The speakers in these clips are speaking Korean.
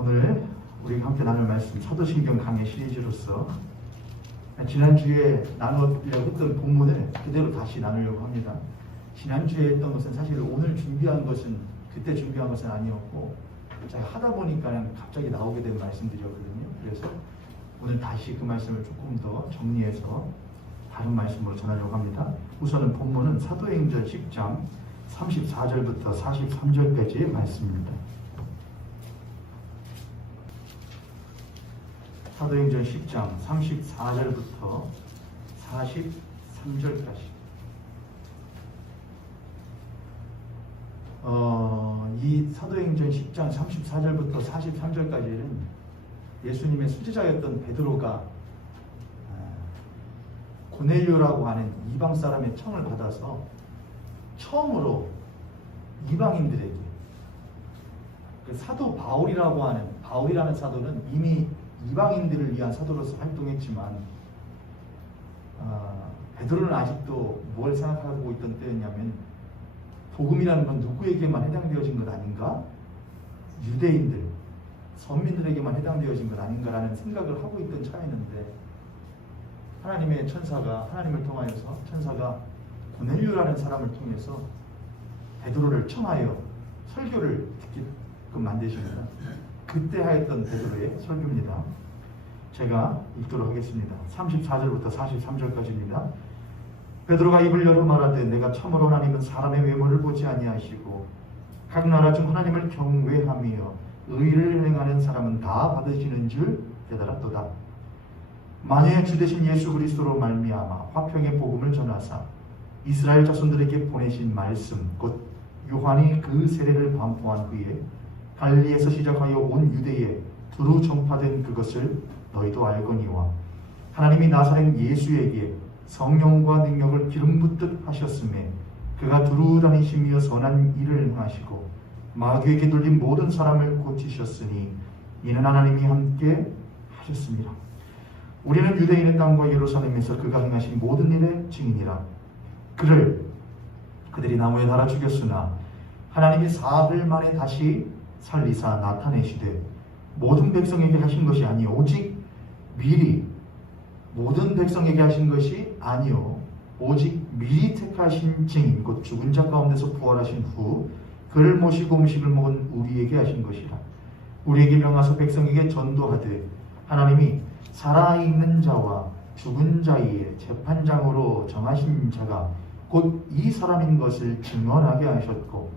오늘 우리가 함께 나눌 말씀 사도신경 강의 시리즈로서 지난주에 나누려고 했던 본문을 그대로 다시 나누려고 합니다. 지난주에 했던 것은 사실 오늘 준비한 것은 그때 준비한 것은 아니었고 제가 하다 보니까 그냥 갑자기 나오게 된 말씀들이었거든요. 그래서 오늘 다시 그 말씀을 조금 더 정리해서 다른 말씀으로 전하려고 합니다. 우선은 본문은 사도행전 10장 34절부터 43절까지의 말씀입니다. 사도행전 10장 34절부터 43절까지. 이 사도행전 10장 34절부터 43절까지는 예수님의 수제자였던 베드로가 고넬료라고 하는 이방 사람의 청을 받아서 처음으로 이방인들에게 그 사도 바울이라는 사도는 이미 이방인들을 위한 사도로서 활동했지만 베드로는 아직도 뭘 생각하고 있던 때였냐면 복음이라는 건 누구에게만 해당되어진 것 아닌가? 유대인들, 선민들에게만 해당되어진 것 아닌가라는 생각을 하고 있던 차였는데 하나님의 천사가 하나님을 통하여서 천사가 고넬료라는 사람을 통해서 베드로를 청하여 설교를 듣게끔 만드십니다. 그때 하였던 베드로의 설교입니다. 제가 읽도록 하겠습니다. 34절부터 43절까지입니다. 베드로가 입을 열어 말하되 내가 참으로 하나님은 사람의 외모를 보지 아니하시고 각 나라 중 하나님을 경외하며 의를 행하는 사람은 다 받으시는 줄 깨달았도다. 만일 주 되신 예수 그리스도로 말미암아 화평의 복음을 전하사 이스라엘 자손들에게 보내신 말씀 곧 요한이 그 세례를 반포한 후에 갈릴리에서 시작하여 온 유대에 두루 전파된 그것을 너희도 알거니와 하나님이 나사렛 예수에게 성령과 능력을 기름 붓듯 하셨음에 그가 두루 다니시며 선한 일을 행하시고 마귀에게 눌린 모든 사람을 고치셨으니 이는 하나님이 함께 하셨습니다. 우리는 유대인의 땅과 예루살렘에서 그가 행하신 모든 일의 증인이라. 그들이 나무에 달아 죽였으나 하나님이 사흘 만에 다시 살리사 나타내시되 모든 백성에게 하신 것이 아니요 오직 미리 모든 백성에게 하신 것이 아니요 오직 미리 택하신 증인 곧 죽은 자 가운데서 부활하신 후 그를 모시고 음식을 먹은 우리에게 하신 것이라. 우리에게 명하사 백성에게 전도하되 하나님이 살아있는 자와 죽은 자의 재판장으로 정하신 자가 곧 이 사람인 것을 증언하게 하셨고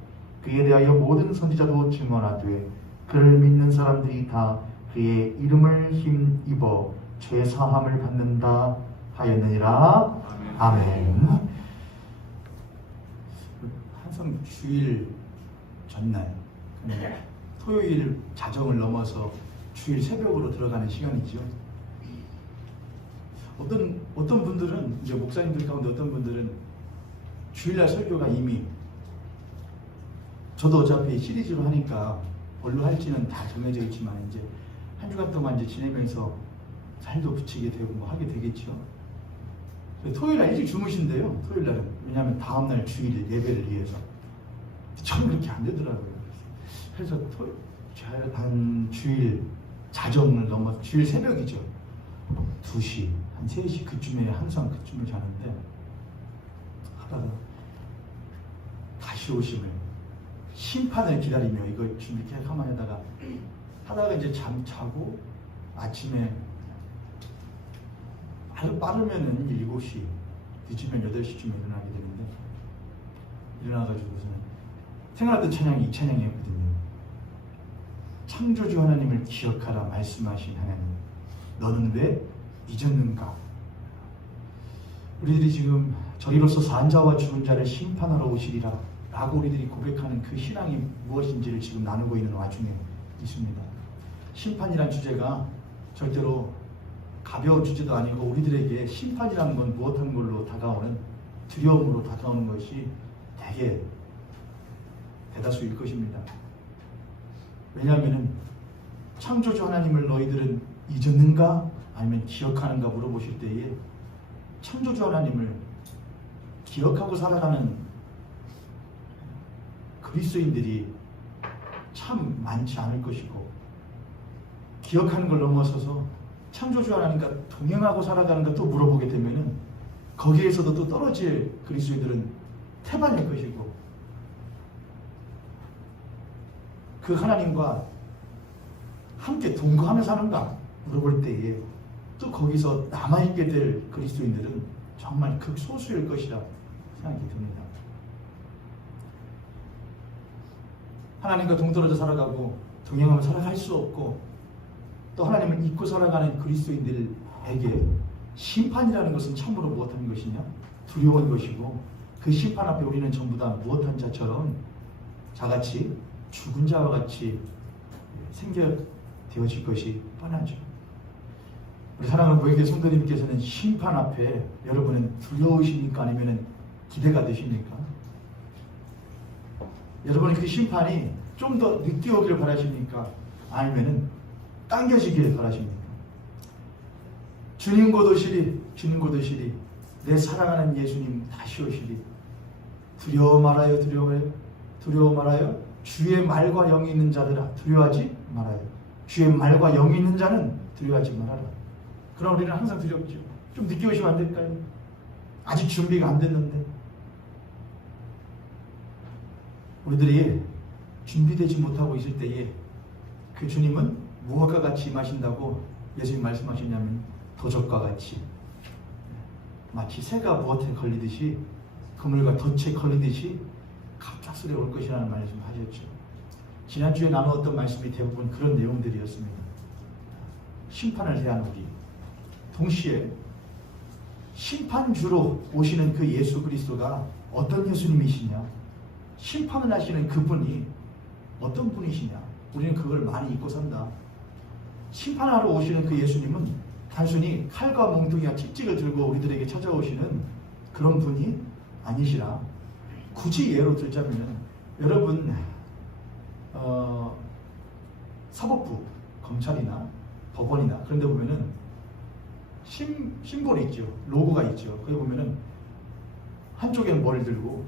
그에 대하여 모든 선지자도 증언하되 그를 믿는 사람들이 다 그의 이름을 힘입어 죄 사함을 받는다 하였느니라. 아멘. 항상 주일 전날 토요일 자정을 넘어서 주일 새벽으로 들어가는 시간이죠. 어떤 분들은 이제 목사님들 가운데 어떤 분들은 주일날 설교가 이미 저도 어차피 시리즈로 하니까 뭘로 할지는 다 정해져 있지만 이제 한 주간 동안 이제 지내면서 살도 붙이게 되고 뭐 하게 되겠죠. 토요일날 일찍 주무신대요. 토요일날은 왜냐하면 다음날 주일 예배를 위해서. 저는 그렇게 안 되더라고요. 그래서 한 주일 자정을 넘어서 주일 새벽이죠. 2시, 한 3시 그쯤에 항상 그쯤을 자는데 하다가 다시 오심을 심판을 기다리며 이거 준비 계획하면 하다가 이제 자고 아침에 아주 빠르면은 7시 늦으면 8시쯤에 일어나게 되는데 일어나가지고서는 생각했던 찬양이 이 찬양이었거든요. 창조주 하나님을 기억하라 말씀하신 하나님 너는 왜 잊었는가. 우리들이 지금 저리로서 산 자와 죽은 자를 심판하러 오시리라 라고 우리들이 고백하는 그 신앙이 무엇인지를 지금 나누고 있는 와중에 있습니다. 심판이란 주제가 절대로 가벼운 주제도 아니고 우리들에게 심판이라는 건 무엇한 걸로 다가오는 두려움으로 다가오는 것이 되게 대다수일 것입니다. 왜냐하면 창조주 하나님을 너희들은 잊었는가 아니면 기억하는가 물어보실 때에 창조주 하나님을 기억하고 살아가는 그리스도인들이 참 많지 않을 것이고 기억하는 걸 넘어서서 창조주 하나님과 동행하고 살아가는 것 또 물어보게 되면은 거기에서도 또 떨어질 그리스도인들은 태반일 것이고, 그 하나님과 함께 동거하며 사는가 물어볼 때에 또 거기서 남아있게 될 그리스도인들은 정말 극소수일 것이라 생각이 듭니다. 하나님과 동떨어져 살아가고 동행하며 살아갈 수 없고 또 하나님을 잊고 살아가는 그리스도인들에게 심판이라는 것은 참으로 무엇한 것이냐? 두려운 것이고, 그 심판 앞에 우리는 전부 다 무엇한 자처럼 자같이 죽은 자와 같이 생겨되어질 것이 뻔하죠. 우리 사랑하는 모여교회 성도님께서는 심판 앞에 여러분은 두려우십니까? 아니면 기대가 되십니까? 여러분은 그 심판이 좀 더 늦게 오기를 바라십니까? 아니면 당겨지기를 바라십니까? 주님 곧 오시리, 주님 곧 오시리, 내 사랑하는 예수님 다시 오시리. 두려워 말아요, 두려워 말아요. 주의 말과 영이 있는 자들아 두려워하지 말아요. 주의 말과 영이 있는 자는 두려워하지 말아라. 그럼 우리는 항상 두렵죠. 좀 늦게 오시면 안 될까요? 아직 준비가 안 됐는데. 우리들이 준비되지 못하고 있을 때에 그 주님은 무엇과 같이 임하신다고 예수님 말씀하셨냐면 도적과 같이, 마치 새가 무엇에 걸리듯이, 그물과 덫에 걸리듯이 갑작스레 올 것이라는 말씀을 하셨죠. 지난주에 나누었던 말씀이 대부분 그런 내용들이었습니다. 심판을 대한 우리, 동시에 심판주로 오시는 그 예수 그리스도가 어떤 예수님이시냐, 심판을 하시는 그분이 어떤 분이시냐, 우리는 그걸 많이 잊고 산다. 심판하러 오시는 그 예수님은 단순히 칼과 몽둥이와 채찍을 들고 우리들에게 찾아오시는 그런 분이 아니시라. 굳이 예로 들자면, 여러분 사법부, 검찰이나 법원이나 그런 데 보면은 심볼이 있죠. 로고가 있죠. 거기 보면은 한쪽엔 뭐를 들고,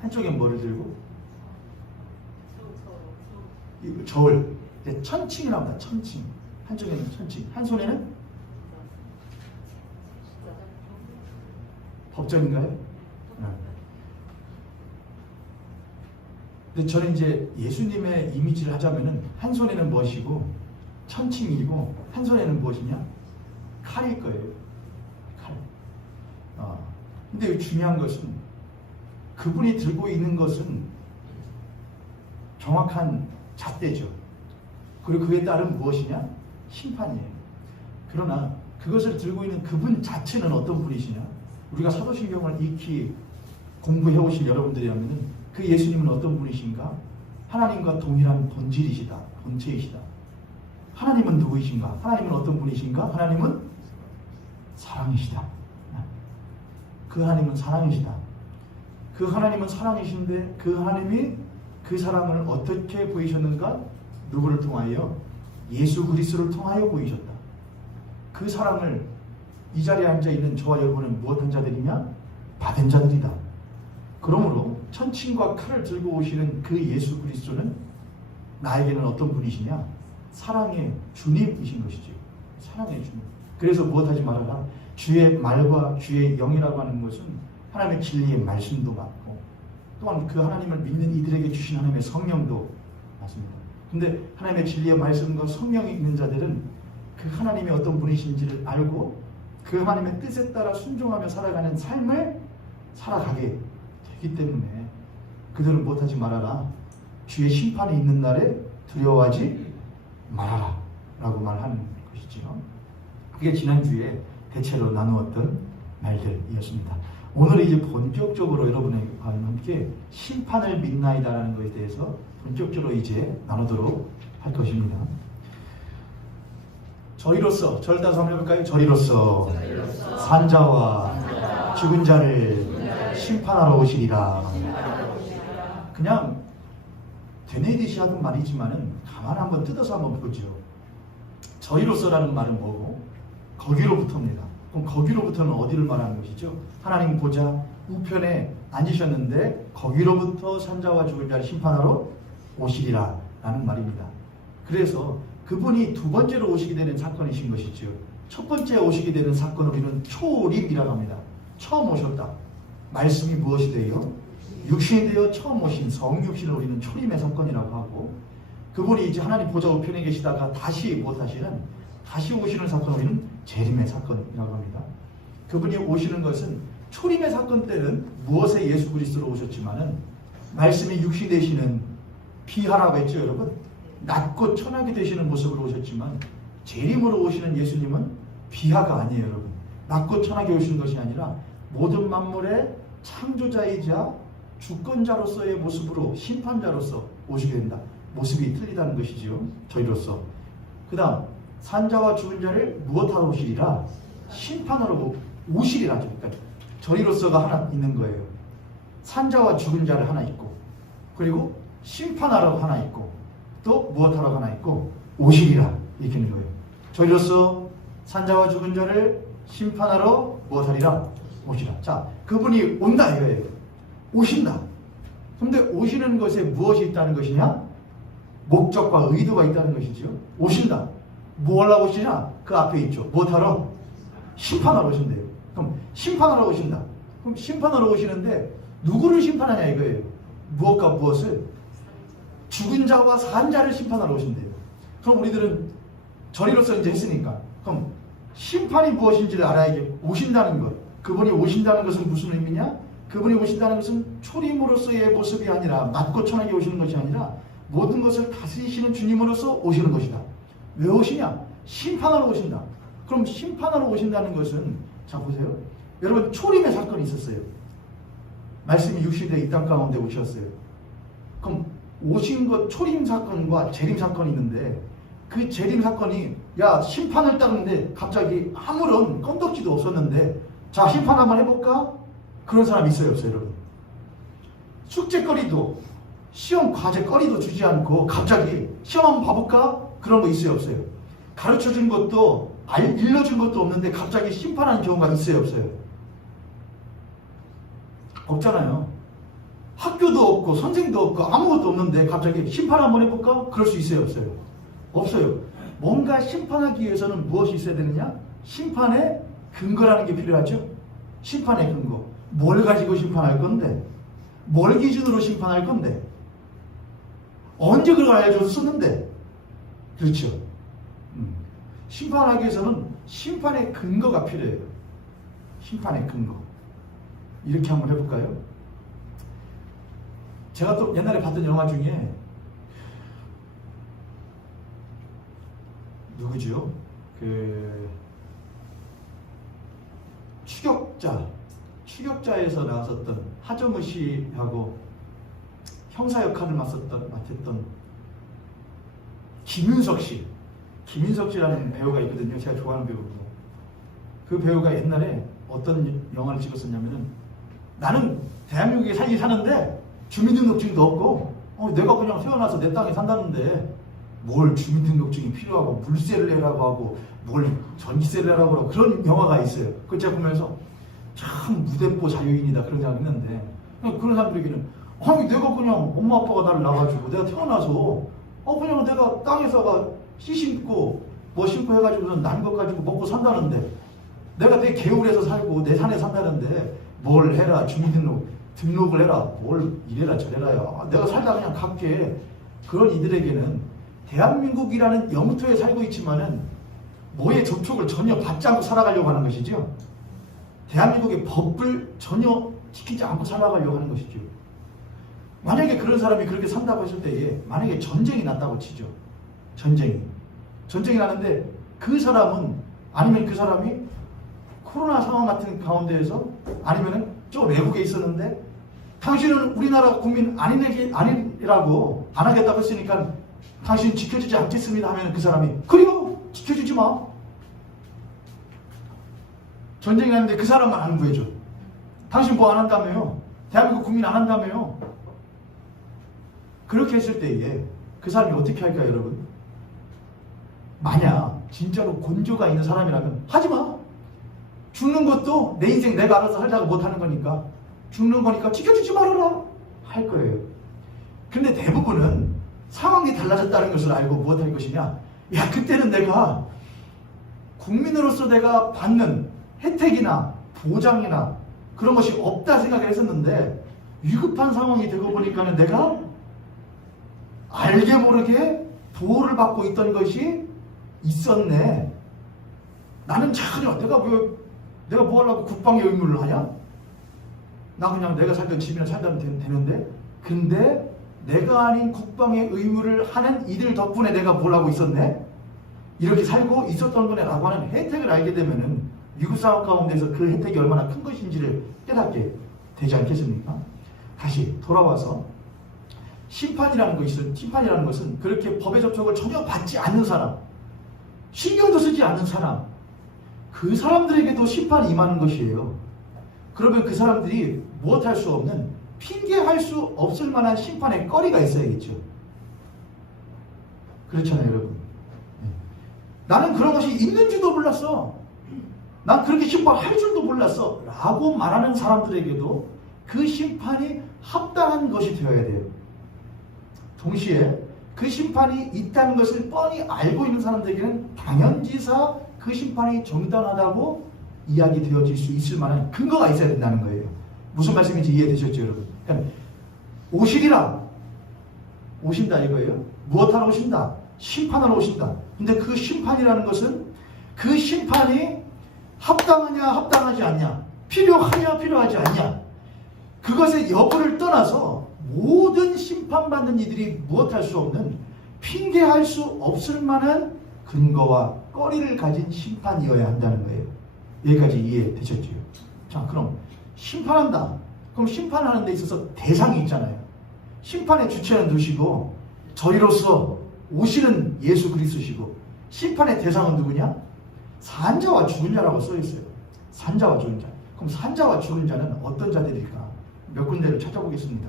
한쪽엔 뭐를 들고, 저울, 천칭이라고 합니다. 천칭. 한쪽에는 천칭, 한 손에는 법전인가요? 네. 근데 저는 이제 예수님의 이미지를 하자면은 한 손에는 무엇이고 천칭이고 한 손에는 무엇이냐? 칼일 거예요. 칼. 근데 중요한 것은 그분이 들고 있는 것은 정확한 잣대죠. 그리고 그에 따른 무엇이냐? 심판이에요. 그러나 그것을 들고 있는 그분 자체는 어떤 분이시냐? 우리가 사도신경을 익히 공부해 오신 여러분들이라면 그 예수님은 어떤 분이신가? 하나님과 동일한 본질이시다. 본체이시다. 하나님은 누구이신가? 하나님은 어떤 분이신가? 하나님은 사랑이시다. 그 하나님은 사랑이시다. 그 하나님은 사랑이신데 그 하나님이 그 사랑을 어떻게 보이셨는가? 누구를 통하여? 예수 그리스도를 통하여 보이셨다. 그 사랑을 이 자리에 앉아있는 저와 여러분은 무엇한 자들이냐? 받은 자들이다. 그러므로 천칭과 칼을 들고 오시는 그 예수 그리스도는 나에게는 어떤 분이시냐? 사랑의 주님이신 것이죠. 사랑의 주님. 그래서 무엇하지 말아라? 주의 말과 주의 영이라고 하는 것은 하나님의 진리의 말씀도 맞고 또한 그 하나님을 믿는 이들에게 주신 하나님의 성령도 맞습니다. 근데 하나님의 진리의 말씀과 성령이 있는 자들은 그 하나님이 어떤 분이신지를 알고 그 하나님의 뜻에 따라 순종하며 살아가는 삶을 살아가게 되기 때문에 그들은 못하지 말아라. 주의 심판이 있는 날에 두려워하지 말아라 라고 말하는 것이지요. 그게 지난주에 대체로 나누었던 말들이었습니다. 오늘 이제 본격적으로 여러분과 함께 심판을 믿나이다라는 것에 대해서 본격적으로 이제 나누도록 할 것입니다. 저희로서, 저를 따서 한번 해볼까요? 저희로서 산자와 죽은 자를 심판하러 오시리라. 그냥 되뇌듯이 하던 말이지만은 가만 한번 뜯어서 한번 보죠. 저희로서라는 말은 뭐고 거기로부터입니다. 그럼 거기로부터는 어디를 말하는 것이죠? 하나님 보좌 우편에 앉으셨는데 거기로부터 산자와 죽은 자를 심판하러 오시리라 라는 말입니다. 그래서 그분이 두 번째로 오시게 되는 사건이신 것이죠. 첫 번째 오시게 되는 사건을 우리는 초림이라고 합니다. 처음 오셨다. 말씀이 무엇이 되요? 육신이 되어 처음 오신 성육신을 우리는 초림의 사건이라고 하고, 그분이 이제 하나님 보좌 우편에 계시다가 다시 못하시는, 다시 오시는 사건을 우리는 재림의 사건이라고 합니다. 그분이 오시는 것은 초림의 사건 때는 무엇에 예수 그리스도로 오셨지만은 말씀이 육신 되시는 비하라고 했죠, 여러분. 낮고 천하게 되시는 모습으로 오셨지만 재림으로 오시는 예수님은 비하가 아니에요, 여러분. 낮고 천하게 오시는 것이 아니라 모든 만물의 창조자이자 주권자로서의 모습으로 심판자로서 오시게 된다. 모습이 틀리다는 것이지요, 저희로서. 그 다음, 산자와 죽은 자를 무엇하러 오시리라? 심판하러 오시리라죠. 그러니까 저희로서가 하나 있는 거예요. 산자와 죽은 자를 하나 있고, 그리고 심판하러 하나 있고, 또 무엇하러 하나 있고, 오시리라 이렇게 있는 거예요. 저희로서 산자와 죽은 자를 심판하러 무엇하리라? 오시라. 자, 그분이 온다 이거예요. 오신다. 근데 오시는 것에 무엇이 있다는 것이냐? 목적과 의도가 있다는 것이죠. 오신다. 뭘 하고 오시냐? 그 앞에 있죠. 무엇하러? 심판하러 오신대요. 그럼 심판하러 오신다. 그럼 심판하러 오시는데 누구를 심판하냐 이거예요. 무엇과 무엇을? 죽은 자와 산 자를 심판하러 오신대요. 그럼 우리들은 저리로서 이제 했으니까, 그럼 심판이 무엇인지를 알아야지. 오신다는 것, 그분이 오신다는 것은 무슨 의미냐? 그분이 오신다는 것은 초림으로서의 모습이 아니라, 낮고 천하게 오시는 것이 아니라 모든 것을 다스리시는 주님으로서 오시는 것이다. 왜 오시냐? 심판하러 오신다. 그럼 심판하러 오신다는 것은, 자 보세요. 여러분, 초림의 사건이 있었어요. 말씀이 육신에 이 땅 가운데 오셨어요. 그럼 오신 것, 초림 사건과 재림 사건이 있는데, 그 재림 사건이, 야, 심판을 따르는데 갑자기 아무런 건덕지도 없었는데, 자, 심판 한번 해볼까? 그런 사람 있어요, 없어요, 여러분? 숙제거리도, 시험 과제거리도 주지 않고 갑자기 시험 한번 봐볼까? 그런 거 있어요, 없어요? 가르쳐준 것도, 일러준 것도 없는데 갑자기 심판하는 경우가 있어요, 없어요? 없잖아요. 학교도 없고 선생도 없고 아무것도 없는데 갑자기 심판 한번 해볼까? 그럴 수 있어요, 없어요? 없어요. 뭔가 심판하기 위해서는 무엇이 있어야 되느냐? 심판의 근거라는 게 필요하죠. 심판의 근거. 뭘 가지고 심판할 건데? 뭘 기준으로 심판할 건데? 언제 그걸 알려줘서 썼는데? 그렇죠. 심판하기 위해서는 심판의 근거가 필요해요. 심판의 근거. 이렇게 한번 해볼까요? 제가 또 옛날에 봤던 영화 중에 누구죠? 그 추격자에서 나왔었던 하정우 씨하고 형사 역할을 맡았던 김윤석 씨라는 배우가 있거든요. 제가 좋아하는 배우고, 그 배우가 옛날에 어떤 영화를 찍었었냐면은, 나는 대한민국에 살긴 사는데 주민등록증도 없고 내가 그냥 태어나서 내 땅에 산다는데 뭘 주민등록증이 필요하고 물세를 내라고 하고 뭘 전기세를 내라고 하고, 그런 영화가 있어요. 그걸 제가 보면서 참 무대뽀 자유인이다 그런 생각이 했는데, 그런 사람들에게는 아니 내가 그냥 엄마 아빠가 나를 낳아가지고 내가 태어나서 그냥 내가 땅에다가 씨 심고 뭐 심고 해가지고는 난 것 가지고 먹고 산다는데, 내가 내 개울에서 살고 내 산에 산다는데 뭘 해라, 등록을 해라, 뭘 이래라 저래라요. 내가 살다 그냥 갈게. 그런 이들에게는 대한민국이라는 영토에 살고 있지만은 뭐의 접촉을 전혀 받지 않고 살아가려고 하는 것이죠. 대한민국의 법을 전혀 지키지 않고 살아가려고 하는 것이죠. 만약에 그런 사람이 그렇게 산다고 했을 때에, 만약에 전쟁이 났다고 치죠. 전쟁이 나는데 그 사람은, 아니면 그 사람이 코로나 상황 같은 가운데에서, 아니면은 저 외국에 있었는데 당신은 우리나라 국민 아니라고 안 하겠다고 했으니까 당신 지켜주지 않겠습니다 하면 그 사람이, 그래요, 지켜주지 마. 전쟁이 났는데 그 사람만 안 구해줘. 당신 뭐 안 한다며요? 대한민국 국민 안 한다며요? 그렇게 했을 때에 그 사람이 어떻게 할까요, 여러분? 만약 진짜로 곤조가 있는 사람이라면 하지마. 죽는 것도 내 인생 내가 알아서 살다가 못하는 거니까, 죽는 거니까 지켜주지 말아라 할 거예요. 근데 대부분은 상황이 달라졌다는 것을 알고 무엇할 것이냐? 야, 그때는 내가 국민으로서 내가 받는 혜택이나 보장이나 그런 것이 없다 생각을 했었는데, 위급한 상황이 되고 보니까는 내가 알게 모르게 보호를 받고 있던 것이 있었네. 나는 전혀 내가 뭐 하려고 국방의 의무를 하냐? 나 그냥 내가 살던 집이나 살면 되는데, 근데 내가 아닌 국방의 의무를 하는 이들 덕분에 내가 뭘 하고 있었네? 이렇게 살고 있었던 거네 라고 하는 혜택을 알게 되면은 위급 상황 가운데서 그 혜택이 얼마나 큰 것인지를 깨닫게 되지 않겠습니까? 다시 돌아와서 심판이라는 것은 그렇게 법의 접촉을 전혀 받지 않는 사람, 신경도 쓰지 않는 사람, 그 사람들에게도 심판이 임하는 것이에요. 그러면 그 사람들이 무엇할 수 없는, 핑계할 수 없을 만한 심판의 거리가 있어야겠죠. 그렇잖아요, 여러분. 나는 그런 것이 있는지도 몰랐어. 난 그렇게 심판할 줄도 몰랐어. 라고 말하는 사람들에게도 그 심판이 합당한 것이 되어야 돼요. 동시에 그 심판이 있다는 것을 뻔히 알고 있는 사람들에게는 당연지사 그 심판이 정당하다고 이야기되어질 수 있을 만한 근거가 있어야 된다는 거예요. 무슨 말씀인지 이해되셨죠, 여러분? 그러니까 오시리라, 오신다 이거예요. 무엇하러 오신다? 심판하러 오신다. 근데 그 심판이라는 것은 그 심판이 합당하냐 합당하지 않냐, 필요하냐 필요하지 않냐, 그것의 여부를 떠나서 모든 심판받는 이들이 무엇할 수 없는, 핑계할 수 없을 만한 근거와 거리를 가진 심판이어야 한다는 거예요. 여기까지 이해되셨죠? 자, 그럼 심판한다. 그럼 심판하는 데 있어서 대상이 있잖아요. 심판의 주체는 누구시고 저희로서 오시는 예수 그리스도시고, 심판의 대상은 누구냐? 산자와 죽은 자라고 써있어요. 산자와 죽은 자. 그럼 산자와 죽은 자는 어떤 자들일까? 몇 군데를 찾아보겠습니다.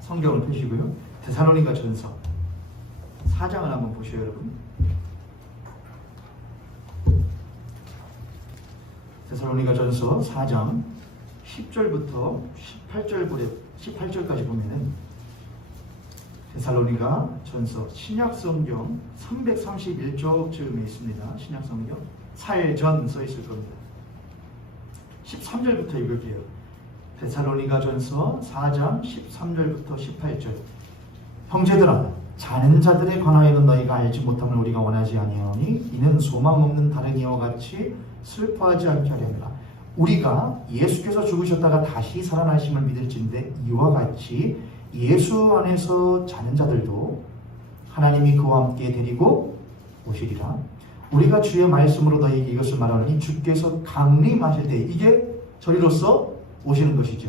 성경을 펴시고요. 데살로니가 전서 4장을 한번 보시죠, 여러분. 데살로니가 전서 4장 10절부터 18절까지 보면은, 데살로니가 전서 신약성경 331쪽쯤에 있습니다. 신약성경 살전 써 있을 겁니다. 13절부터 읽을게요. 데살로니가 전서 4장 13절부터 18절. 형제들아, 자는 자들에 관하여는 너희가 알지 못함을 우리가 원하지 아니하오니, 이는 소망 없는 다른 이와 같이 슬퍼하지 않게 하려니라. 우리가 예수께서 죽으셨다가 다시 살아나심을 믿을진데, 이와 같이 예수 안에서 자는 자들도 하나님이 그와 함께 데리고 오시리라. 우리가 주의 말씀으로 너희에게 이것을 말하노니, 주께서 강림하실 때, 이게 저리로서 오시는 것이죠.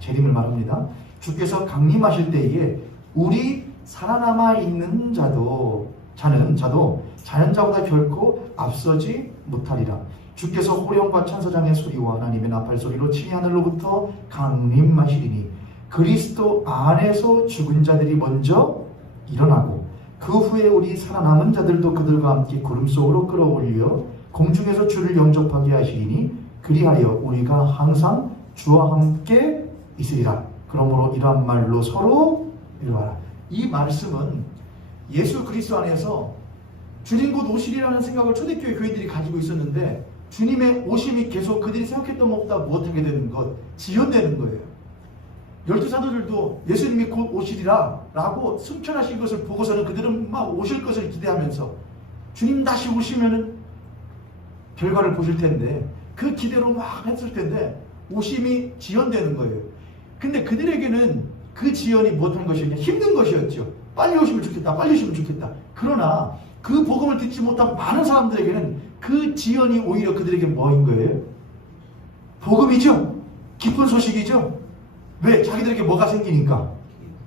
재림을 말합니다. 주께서 강림하실 때에 우리 살아남아 있는 자는 자보다 결코 앞서지 못하리라. 주께서 호령과 천사장의 소리와 하나님의 나팔 소리로 친히 하늘로부터 강림하시리니, 그리스도 안에서 죽은 자들이 먼저 일어나고, 그 후에 우리 살아남은 자들도 그들과 함께 구름 속으로 끌어올려 공중에서 주를 영접하게 하시리니, 그리하여 우리가 항상 주와 함께 있으리라. 그러므로 이러한 말로 서로 위로하라. 이 말씀은 예수 그리스도 안에서 주님 곧 오시리라는 생각을 초대교회 교인들이 가지고 있었는데, 주님의 오심이 계속 그들이 생각했던 것보다 못하게 되는 것, 지연되는 거예요. 12사도들도 예수님이 곧 오시리라 라고 승천하신 것을 보고서는 그들은 막 오실 것을 기대하면서, 주님 다시 오시면은 결과를 보실 텐데, 그 기대로 막 했을 텐데 오심이 지연되는 거예요. 근데 그들에게는 그 지연이 못한 것이었냐? 힘든 것이었죠. 빨리 오시면 좋겠다, 빨리 오시면 좋겠다. 그러나 그 복음을 듣지 못한 많은 사람들에게는 그 지연이 오히려 그들에게 뭐인 거예요? 복음이죠. 기쁜 소식이죠. 왜? 자기들에게 뭐가 생기니까?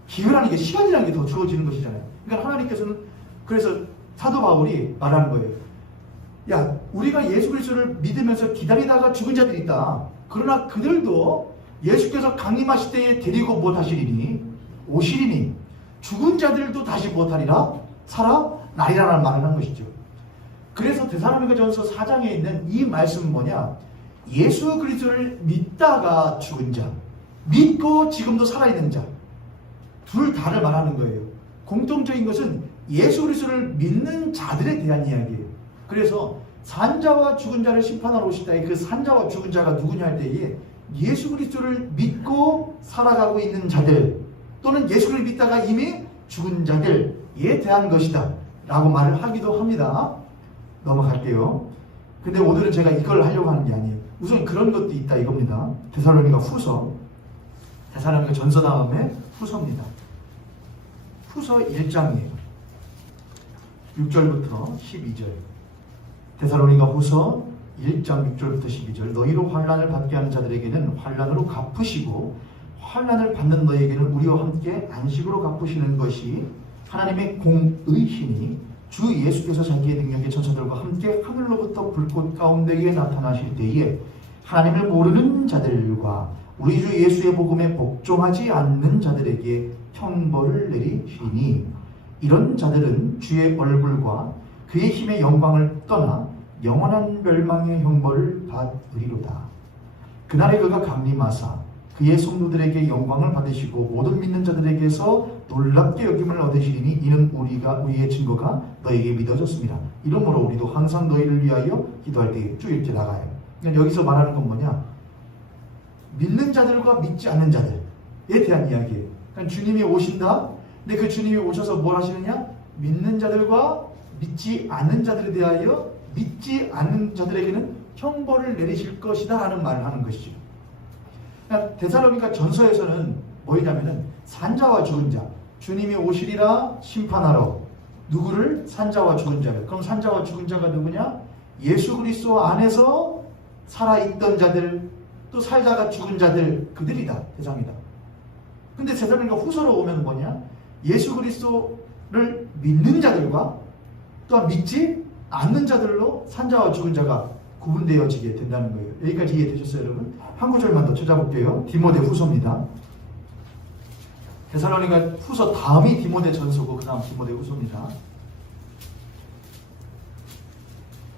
기회라는 게, 시간이라는 게 더 주어지는 것이잖아요. 그러니까 하나님께서는, 그래서 사도 바울이 말하는 거예요. 야, 우리가 예수 그리스도를 믿으면서 기다리다가 죽은 자들이 있다. 그러나 그들도 예수께서 강림하실 때에 데리고 못하시리니, 오시리니, 죽은 자들도 다시 못하리라, 살아나리라는 말을 한 것이죠. 그래서 데살로니가 전서 4장에 있는 이 말씀은 뭐냐? 예수 그리스도를 믿다가 죽은 자, 믿고 지금도 살아있는 자, 둘 다를 말하는 거예요. 공통적인 것은 예수 그리스도를 믿는 자들에 대한 이야기예요. 그래서 산자와 죽은 자를 심판하러 오시다에 그 산자와 죽은 자가 누구냐 할 때에 예수 그리스도를 믿고 살아가고 있는 자들 또는 예수를 믿다가 이미 죽은 자들에 대한 것이다 라고 말을 하기도 합니다. 넘어갈게요. 근데 오늘은 제가 이걸 하려고 하는 게 아니에요. 우선 그런 것도 있다 이겁니다. 데살로니가 후서, 데살로니가 전서 다음에 후서입니다. 후서 1장이에요. 6절부터 12절. 데살로니가 후서 1장 6절부터 12절. 너희로 환난을 받게 하는 자들에게는 환난으로 갚으시고 환난을 받는 너희에게는 우리와 함께 안식으로 갚으시는 것이 하나님의 공의시니 주 예수께서 자기의 능력의 천사들과 함께 하늘로부터 불꽃 가운데에 나타나실 때에 하나님을 모르는 자들과 우리 주 예수의 복음에 복종하지 않는 자들에게 형벌을 내리시니 이런 자들은 주의 얼굴과 그의 힘의 영광을 떠나 영원한 멸망의 형벌을 받으리로다. 그날에 그가 강림하사 그의 성도들에게 영광을 받으시고 모든 믿는 자들에게서 놀랍게 여김을 얻으시리니 이는 우리의 증거가 너에게 믿어졌습니다. 이러므로 우리도 항상 너희를 위하여 기도할 때 쭉 이렇게 나가요. 그러니까 여기서 말하는 건 뭐냐? 믿는 자들과 믿지 않는 자들에 대한 이야기예요. 그러니까 주님이 오신다. 근데 그 주님이 오셔서 뭘 하시느냐? 믿는 자들과 믿지 않는 자들에 대하여 믿지 않는 자들에게는 형벌을 내리실 것이다 하는 말을 하는 것이죠. 그러니까 데살로니가 전서에서는 뭐냐면은 산자와 죽은 자, 주님이 오시리라 심판하러 누구를? 산자와 죽은 자를. 그럼 산자와 죽은 자가 누구냐? 예수 그리스도 안에서 살아있던 자들, 또 살다가 죽은 자들, 그들이다. 대상이다. 근데 데살로니가 후서로 오면 뭐냐? 예수 그리스도를 믿는 자들과 또한 믿지 않는 자들로 산자와 죽은 자가 구분되어지게 된다는 거예요. 여기까지 이해되셨어요, 여러분? 한 구절만 더 찾아볼게요. 디모데 후서입니다. 데살로니가 후서 다음이 디모데 전서고 그 다음 디모데 후서입니다.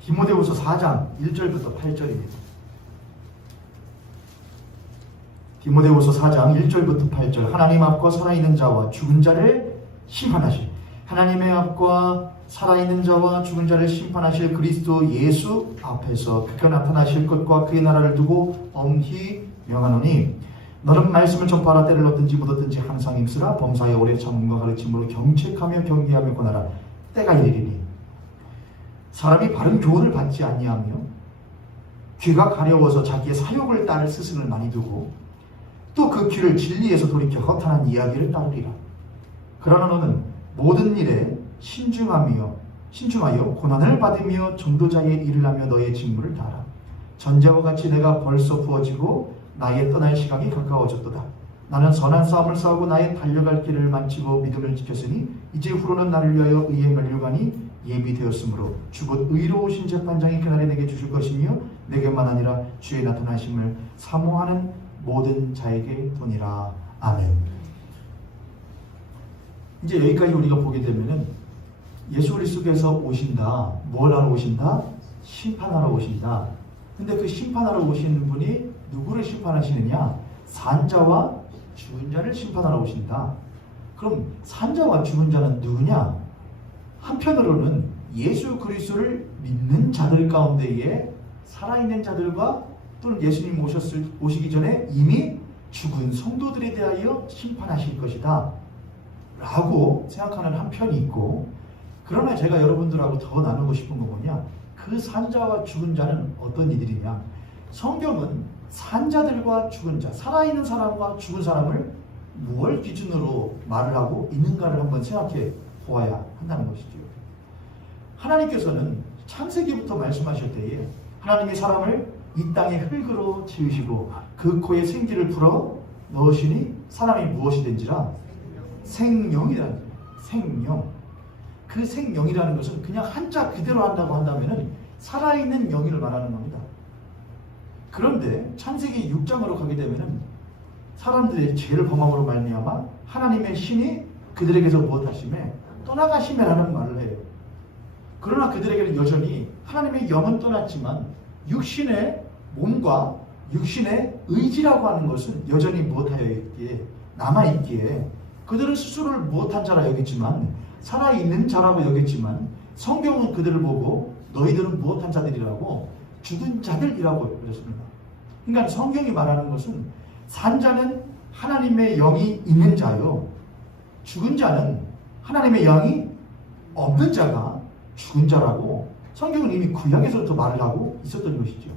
디모데 후서 4장 1절부터 8절입니다. 디모데 후서 4장 1절부터 8절. 하나님 앞과 살아있는 자와 죽은 자를 심판하실, 하나님의 앞과 살아있는 자와 죽은 자를 심판하실 그리스도 예수 앞에서 그가 나타나실 것과 그의 나라를 두고 엄히 명하노니 너는 말씀을 전파하라. 때를 얻든지 묻었든지 항상 힘쓰라. 범사에 오래 참음과 가르침으로 경책하며 경계하며 권하라. 때가 이르리니 사람이 바른 교훈을 받지 아니하며 귀가 가려워서 자기의 사욕을 따를 스승을 많이 두고 또 그 귀를 진리에서 돌이켜 허탄한 이야기를 따르리라. 그러나 너는 모든 일에 신중하여 고난을 받으며 전도자의 일을 하며 너의 직무를 다하라. 전제와 같이 내가 벌써 부어지고 나의 떠날 시간이 가까워졌도다. 나는 선한 싸움을 싸우고 나의 달려갈 길을 마치고 믿음을 지켰으니 이제 후로는 나를 위하여 의의 면류관이 예비되었으므로 주곧 의로우신 재판장이 그날에 내게 주실 것이며 내게만 아니라 주의 나타나심을 사모하는 모든 자에게 도니라. 아멘. 이제 여기까지 우리가 보게 되면은 예수 그리스도께서 오신다. 뭘 하러 오신다? 심판하러 오신다. 근데 그 심판하러 오시는 분이 누구를 심판하시느냐? 산자와 죽은 자를 심판하러 오신다. 그럼 산자와 죽은 자는 누구냐? 한편으로는 예수 그리스도를 믿는 자들 가운데에 살아있는 자들과 또는 예수님 오시기 전에 이미 죽은 성도들에 대하여 심판하실 것이다 라고 생각하는 한편이 있고, 그러나 제가 여러분들하고 더 나누고 싶은 건 뭐냐? 그 산자와 죽은 자는 어떤 이들이냐? 성경은 산자들과 죽은 자, 살아있는 사람과 죽은 사람을 무엇 기준으로 말을 하고 있는가를 한번 생각해 보아야 한다는 것이죠. 하나님께서는 창세기부터 말씀하실 때에 하나님이 사람을 이 땅의 흙으로 지으시고 그 코에 생기를 불어 넣으시니 사람이 무엇이 된지라? 생명이라는 거예요. 생명. 그 생명이라는 것은 그냥 한자 그대로 한다고 한다면 살아있는 영이를 말하는 겁니다. 그런데 창세기 6장으로 가게 되면 사람들의 죄를 범함으로 말미암아 하나님의 신이 그들에게서 무엇하심에 떠나가심에라는 말을 해요. 그러나 그들에게는 여전히 하나님의 영은 떠났지만 육신의 몸과 육신의 의지라고 하는 것은 여전히 무엇하여 있기에 남아있기에 그들은 스스로를 무엇한 자라 여기지만 살아있는 자라고 여겼지만 성경은 그들을 보고 너희들은 무엇한 자들이라고 죽은 자들이라고 그랬습니다. 그러니까 성경이 말하는 것은 산 자는 하나님의 영이 있는 자요, 죽은 자는 하나님의 영이 없는 자가 죽은 자라고 성경은 이미 구약에서부터 말을 하고 있었던 것이죠.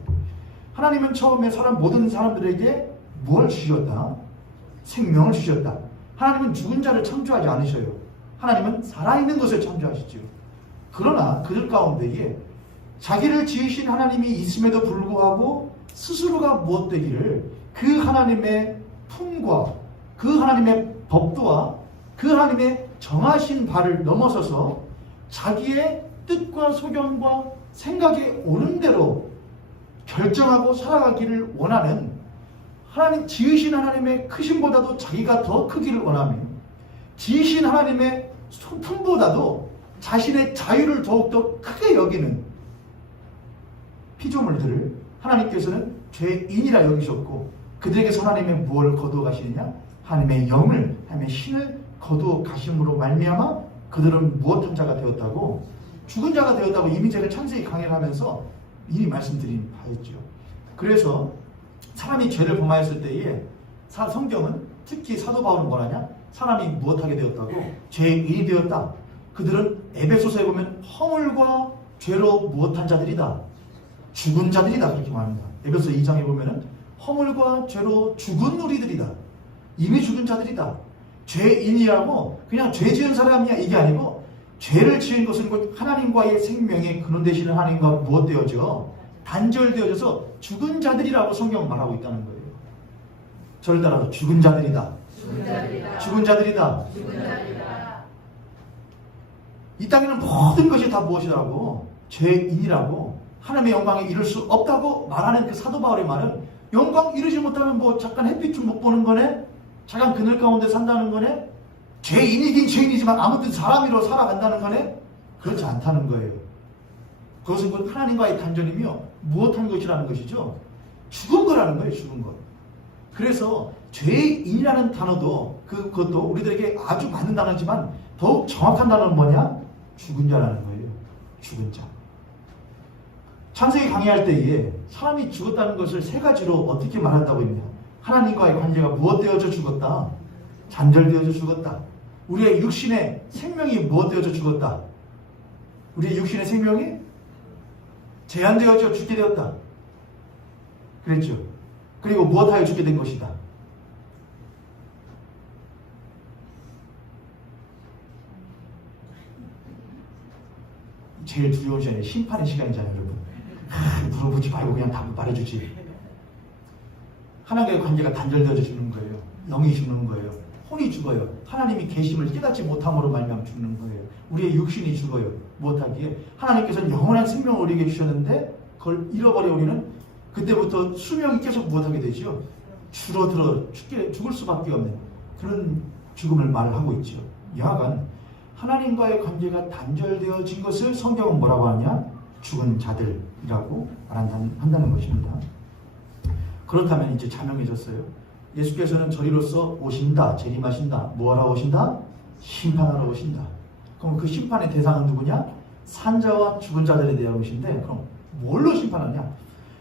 하나님은 처음에 모든 사람들에게 뭘 주셨다? 생명을 주셨다. 하나님은 죽은 자를 창조하지 않으셔요. 하나님은 살아있는 것을 창조하시죠. 그러나 그들 가운데에 자기를 지으신 하나님이 있음에도 불구하고 스스로가 무엇 되기를 그 하나님의 품과 그 하나님의 법도와 그 하나님의 정하신 바를 넘어서서 자기의 뜻과 소견과 생각에 오는 대로 결정하고 살아가기를 원하는 하나님, 지으신 하나님의 크심보다도 자기가 더 크기를 원하며 지으신 하나님의 품보다도 자신의 자유를 더욱더 크게 여기는 피조물들을 하나님께서는 죄인이라 여기셨고 그들에게서 하나님의 무엇을 거두어 가시느냐? 하나님의 영을, 하나님의 신을 거두어 가심으로 말미암아 그들은 무엇한 자가 되었다고? 죽은 자가 되었다고 이미 제가 창세기 강의를 하면서 이미 말씀드린 바였죠. 그래서 사람이 죄를 범하였을 때에 성경은 특히 사도 바울은 뭐라냐? 사람이 무엇하게 되었다고? 죄인이 되었다. 그들은 에베소서에 보면 허물과 죄로 무엇한 자들이다. 죽은 자들이다. 그렇게 말합니다. 에베소 2장에 보면은 허물과 죄로 죽은 우리들이다. 이미 죽은 자들이다. 죄인이라고 그냥 죄 지은 사람이야 이게 아니고 죄를 지은 것은 하나님과의 생명의 근원 되시는 하나님과 무엇 되어져? 단절되어져서 죽은 자들이라고 성경은 말하고 있다는 거예요. 저를 따라서 죽은 자들이다. 죽은 자들이다. 죽은 자들이다. 죽은 자들이다. 이 땅에는 모든 것이 다 무엇이라고? 죄인이라고 하나님의 영광에 이룰 수 없다고 말하는 그 사도 바울의 말은 영광 이루지 못하면 뭐 잠깐 햇빛 좀 못 보는 거네? 잠깐 그늘 가운데 산다는 거네? 죄인이긴 죄인이지만 아무튼 사람으로 살아간다는 거네? 그렇지 않다는 거예요. 그것은 하나님과의 단절이며 무엇한 것이라는 것이죠. 죽은 거라는 거예요. 죽은 것. 그래서 죄인이라는 단어도 그것도 우리들에게 아주 맞는 단어지만 더욱 정확한 단어는 뭐냐? 죽은 자라는 거예요. 죽은 자. 창세기 강의할 때에 사람이 죽었다는 것을 세 가지로 어떻게 말한다고 했냐? 하나님과의 관계가 무엇되어져 죽었다? 단절되어져 죽었다. 우리의 육신의 생명이 무엇되어져 죽었다? 우리의 육신의 생명이 제한되어져 죽게 되었다. 그랬죠. 그리고 무엇하여 죽게 된 것이다. 제일 두려운 시간이 심판의 시간이잖아요, 여러분. 물어보지 말고 그냥 답을 말해주지. 하나님과의 관계가 단절되어져 죽는 거예요. 영이 죽는 거예요. 혼이 죽어요. 하나님이 계심을 깨닫지 못함으로 말미암아 죽는 거예요. 우리의 육신이 죽어요. 무엇하기에? 하나님께서는 영원한 생명을 우리에게 주셨는데 그걸 잃어버려 우리는 그때부터 수명이 계속 무엇하게 되죠? 줄어들어 죽을 수밖에 없는 그런 죽음을 말을 하고 있죠. 여하간 하나님과의 관계가 단절되어진 것을 성경은 뭐라고 하냐? 죽은 자들이라고 한다는 것입니다. 그렇다면 이제 자명해졌어요. 예수께서는 저리로서 오신다, 재림하신다. 뭐하러 오신다? 심판하러 오신다. 그럼 그 심판의 대상은 누구냐? 산자와 죽은 자들에 대한 것인데 그럼 뭘로 심판하냐?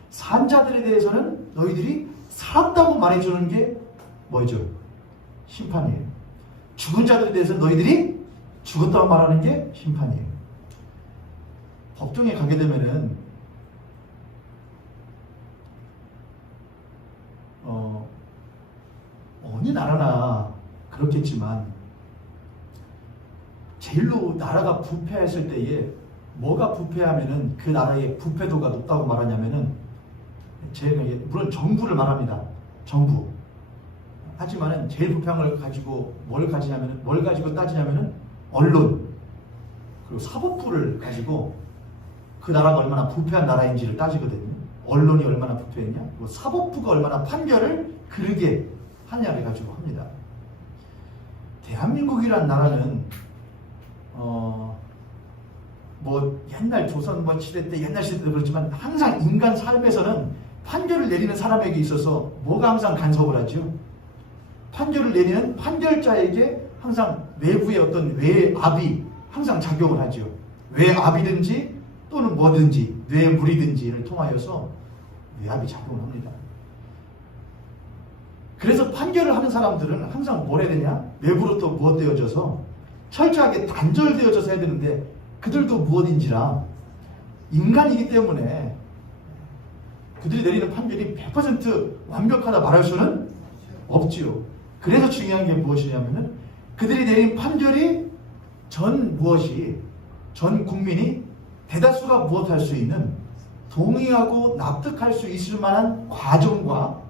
산자들에 대해서는 너희들이 살았다고 말해주는 게 뭐죠? 심판이에요. 죽은 자들에 대해서는 너희들이 죽었다고 말하는 게 심판이에요. 법정에 가게 되면은 어느 나라나 그렇겠지만 제일로 나라가 부패했을 때에 뭐가 부패하면은 그 나라의 부패도가 높다고 말하냐면은 제가 물론 정부를 말합니다. 정부. 하지만은 제일 부패한 걸 가지고 뭘 가지고 따지냐면은 언론 그리고 사법부를 가지고 그 나라가 얼마나 부패한 나라인지를 따지거든요. 언론이 얼마나 부패했냐, 그리고 사법부가 얼마나 판결을 그르게 하냐를 가지고 합니다. 대한민국이란 나라는 뭐 옛날 조선 시대 때 옛날 시대 때도 그렇지만 항상 인간 삶에서는 판결을 내리는 사람에게 있어서 뭐가 항상 간섭을 하죠? 판결을 내리는 판결자에게 항상 외부의 어떤 외압이 항상 작용을 하죠. 외압이든지 또는 뭐든지 뇌물이든지를 통하여서 외압이 작용을 합니다. 그래서 판결을 하는 사람들은 항상 뭘 해야 되냐? 외부로부터 무엇되어져서 철저하게 단절되어져서 해야 되는데 그들도 무엇인지라 인간이기 때문에 그들이 내리는 판결이 100% 완벽하다 말할 수는 없지요. 그래서 중요한 게 무엇이냐면은 그들이 내린 판결이 전 국민이 대다수가 무엇할 수 있는 동의하고 납득할 수 있을 만한 과정과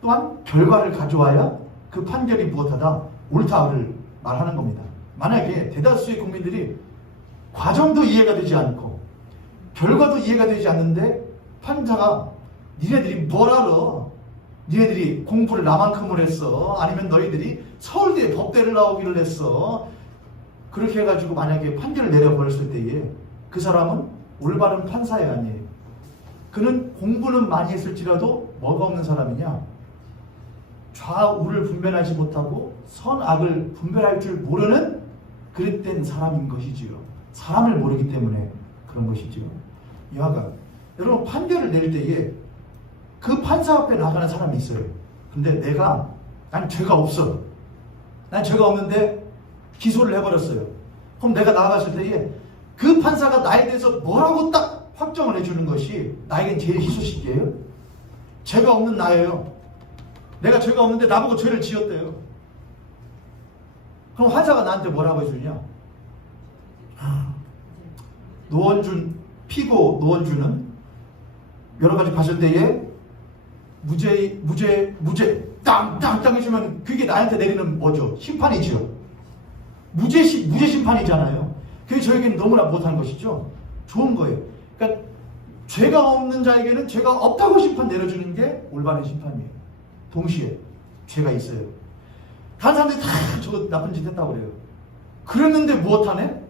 또한 결과를 가져와야 그 판결이 무엇하다 옳다를 말하는 겁니다. 만약에 대다수의 국민들이 과정도 이해가 되지 않고 결과도 이해가 되지 않는데 판사가 니네들이 뭘 알아? 니네들이 공부를 나만큼을 했어? 아니면 너희들이 서울대 법대를 나오기를 했어? 그렇게 해가지고 만약에 판결을 내려버렸을 때에 그 사람은 올바른 판사이 아니에요. 그는 공부는 많이 했을지라도 뭐가 없는 사람이냐? 좌우를 분별하지 못하고 선악을 분별할 줄 모르는 그릇된 사람인 것이지요. 사람을 모르기 때문에 그런 것이지요. 여하간 여러분 판결을 내릴 때에 그 판사 앞에 나가는 사람이 있어요. 근데 난 죄가 없어. 난 죄가 없는데 기소를 해버렸어요. 그럼 내가 나아갔을 때에 그 판사가 나에 대해서 뭐라고 딱 확정을 해주는 것이 나에겐 제일 희소식이에요. 죄가 없는 나예요. 내가 죄가 없는데 나보고 죄를 지었대요. 그럼 판사가 나한테 뭐라고 해주냐? 피고 노원준은 여러 가지 봤을 때에 무죄 땅땅땅 해주면 그게 나한테 내리는 뭐죠? 심판이죠. 무죄 심판이잖아요. 그게 저에게는 너무나 못한 것이죠. 좋은 거예요. 그러니까 죄가 없는 자에게는 죄가 없다고 심판 내려주는 게 올바른 심판이에요. 동시에 죄가 있어요. 다른 사람들이 다 저거 나쁜 짓 했다고 그래요. 그랬는데 무엇하네?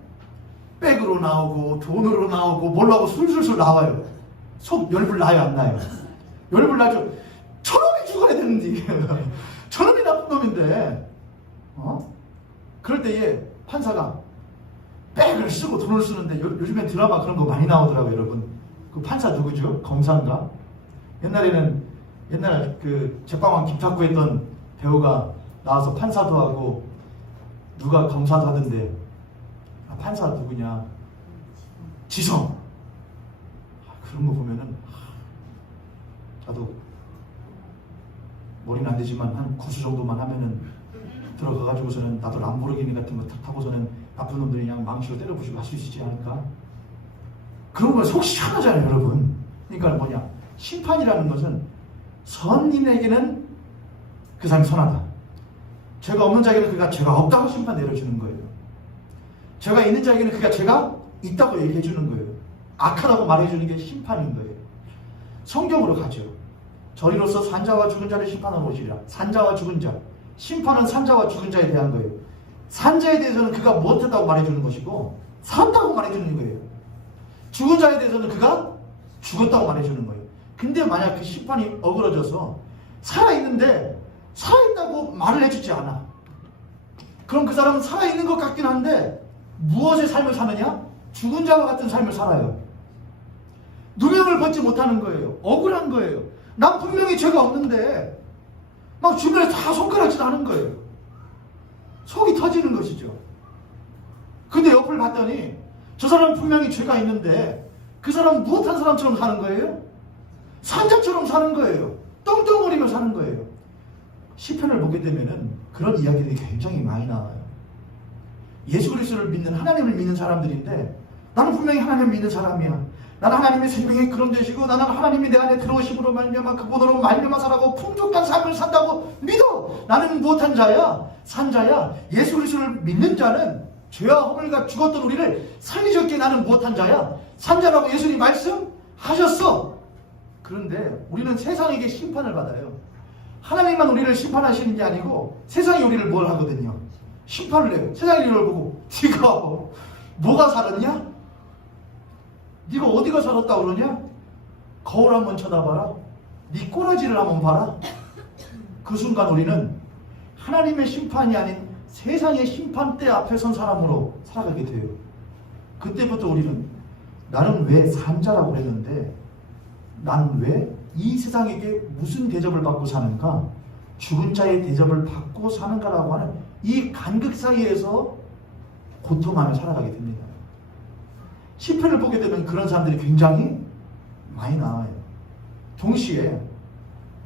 백으로 나오고 돈으로 나오고 뭘로 하고 술술술 나와요. 속 열불 나요 안 나요? 열불 나죠. 저놈이 죽어야 되는데 저놈이 나쁜 놈인데 그럴 때에 판사가 백을 쓰고 돈을 쓰는데 요즘엔 드라마 그런 거 많이 나오더라고요. 여러분 그 판사 누구죠? 검사인가? 옛날에 그 제빵왕 김탁구 했던 배우가 나와서 판사도 하고 누가 검사도 하던데 판사 누구냐? 지성. 그런 거 보면은 나도 머리는 안 되지만 한 9수 정도만 하면은 들어가가지고서는 나도 람보르기니 같은 거 타고서는 나쁜 놈들이 그냥 망치로 때려부시고 할 수 있지 않을까? 그런 건 속 시원하잖아요, 여러분. 그러니까 뭐냐? 심판이라는 것은 선인에게는 그 사람이 선하다. 죄가 없는 자에게는 그가 죄가 없다고 심판 내려주는 거예요. 죄가 있는 자에게는 그가 죄가 있다고 얘기해 주는 거예요. 악하다고 말해주는 게 심판인 거예요. 성경으로 가죠. 저리로서 산자와 죽은 자를 심판하러 오시리라. 산자와 죽은 자. 심판은 산자와 죽은 자에 대한 거예요. 산자에 대해서는 그가 무엇했다고 말해주는 것이고 산다고 말해주는 거예요. 죽은 자에 대해서는 그가 죽었다고 말해주는 거예요. 근데 만약 그 심판이 어그러져서 살아있는데 살아있다고 말을 해주지 않아. 그럼 그 사람은 살아있는 것 같긴 한데 무엇의 삶을 사느냐? 죽은 자와 같은 삶을 살아요. 누명을 벗지 못하는 거예요. 억울한 거예요. 난 분명히 죄가 없는데 막 주변에 다 손가락질 하는 거예요. 속이 터지는 것이죠. 근데 옆을 봤더니 저 사람은 분명히 죄가 있는데 그 사람은 무엇한 사람처럼 사는 거예요? 산자처럼 사는 거예요. 떵떵거리며 사는 거예요. 시편을 보게 되면은 그런 이야기들이 굉장히 많이 나와요. 예수 그리스도를 믿는 하나님을 믿는 사람들인데 나는 분명히 하나님을 믿는 사람이야. 나는 하나님의 생명이 그런 되시고 나는 하나님이 내 안에 들어오심으로 말미암아 그분으로 말미암아 살아가고 풍족한 삶을 산다고 믿어. 나는 무엇한 자야? 산자야. 예수 그리스도를 믿는 자는 죄와 허물과 죽었던 우리를 살리셨기에 나는 무엇한 자야? 산자라고 예수님이 말씀하셨어. 그런데 우리는 세상에게 심판을 받아요. 하나님만 우리를 심판하시는 게 아니고 세상이 우리를 뭘 하거든요? 심판을 해요. 세상이 우리를 보고 네가 뭐가 살았냐? 네가 어디가 살았다 그러냐? 거울 한번 쳐다봐라. 네 꼬라지를 한번 봐라. 그 순간 우리는 하나님의 심판이 아닌 세상의 심판대 앞에 선 사람으로 살아가게 돼요. 그때부터 우리는 나는 왜 산자라고 그랬는데 난 왜 이 세상에게 무슨 대접을 받고 사는가? 죽은 자의 대접을 받고 사는가라고 하는 이 간극 사이에서 고통하며 살아가게 됩니다. 시편을 보게 되면 그런 사람들이 굉장히 많이 나와요. 동시에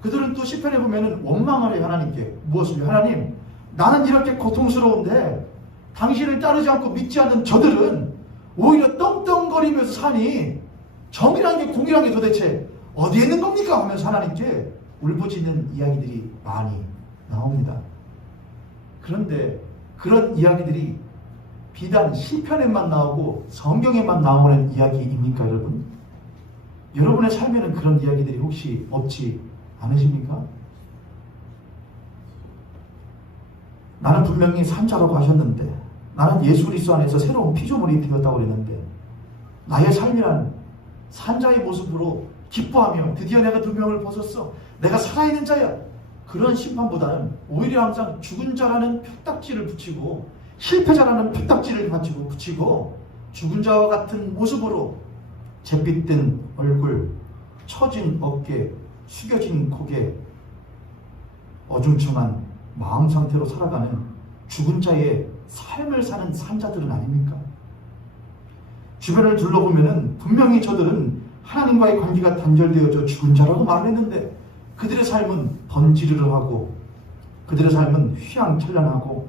그들은 또 시편에 보면 원망을 해요. 하나님께. 무엇을요? 하나님, 나는 이렇게 고통스러운데 당신을 따르지 않고 믿지 않는 저들은 오히려 떵떵거리면서 사니 정이란 게 공이란 게 도대체 어디에 있는 겁니까? 하면서 하나님께 울부짖는 이야기들이 많이 나옵니다. 그런데 그런 이야기들이 비단 시편에만 나오고 성경에만 나오는 이야기입니까, 여러분? 여러분의 삶에는 그런 이야기들이 혹시 없지 않으십니까? 나는 분명히 산자라고 하셨는데 나는 예수 그리스도 안에서 새로운 피조물이 되었다고 그랬는데 나의 삶이란 산자의 모습으로 기뻐하며 드디어 내가 두 명을 벗었어. 내가 살아있는 자야. 그런 심판보다는 오히려 항상 죽은 자라는 표딱지를 붙이고 실패자라는 표딱지를 붙이고 죽은 자와 같은 모습으로 잿빛 얼굴, 처진 어깨, 숙여진 고개, 어중청한 마음 상태로 살아가는 죽은 자의 삶을 사는 산자들은 아닙니까? 주변을 둘러보면은 분명히 저들은 하나님과의 관계가 단절되어져 죽은 자라고 말했는데 그들의 삶은 번지르르 하고 그들의 삶은 휘황찬란하고